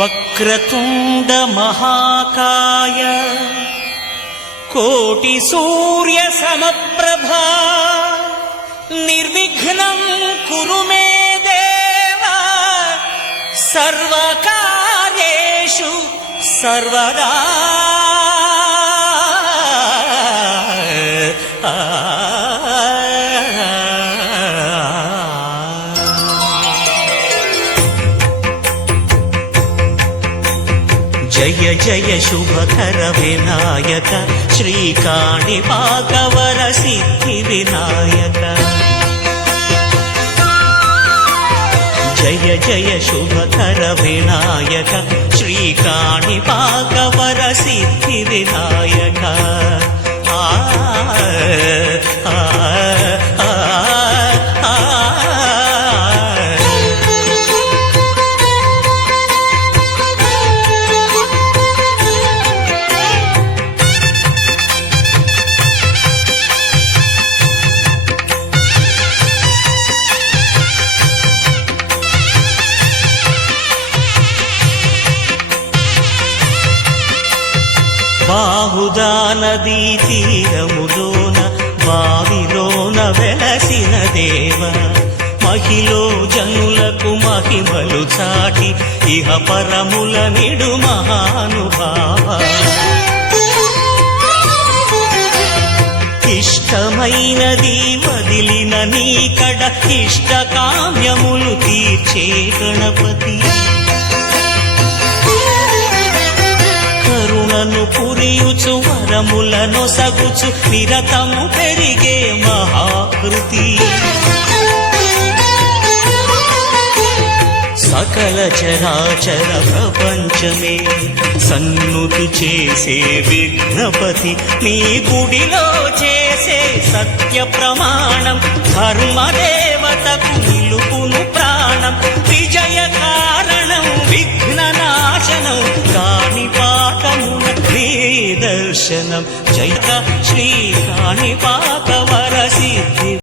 వక్రతుండ మహాకాయ కోటి సూర్య సమప్రభా నిర్విఘ్నం కురు మే దేవ సర్వకార్యేషు సర్వదా. జయ జయ శుభకర వినాయక శ్రీకాణిపాకవర సిద్ధి వినాయక. జయ జయ శుభకర వినాయక శ్రీకాణిపాకవర సిద్ధి వినాయక. బాహుదా నదీ తీరములోన బావిలోన వెలసిన దేవ మహిలో జనులకు మహిమలు చాటి ఇహ పరముల నిడు మహానుభావ. ఇష్టమైనది వదిలిన నీకడ ఇష్ట కామ్యములు తీర్చే గణపతి. కరుణను పురియుచు వరములను సగుచు నిరతము పెరిగే మహాకృతి. సకల చరాచర ప్రపంచమే సన్నుతి చేసే విఘ్నపతి నీ గుడిలో చేసే సత్య ప్రమాణం ధర్మదేవతకు నిలుపును ప్రాణం. విజయ కారణం విఘ్ననాశనం కాణిపాకమున నీ దర్శనం. జయ శ్రీ కాణిపాకవర సిద్ధి.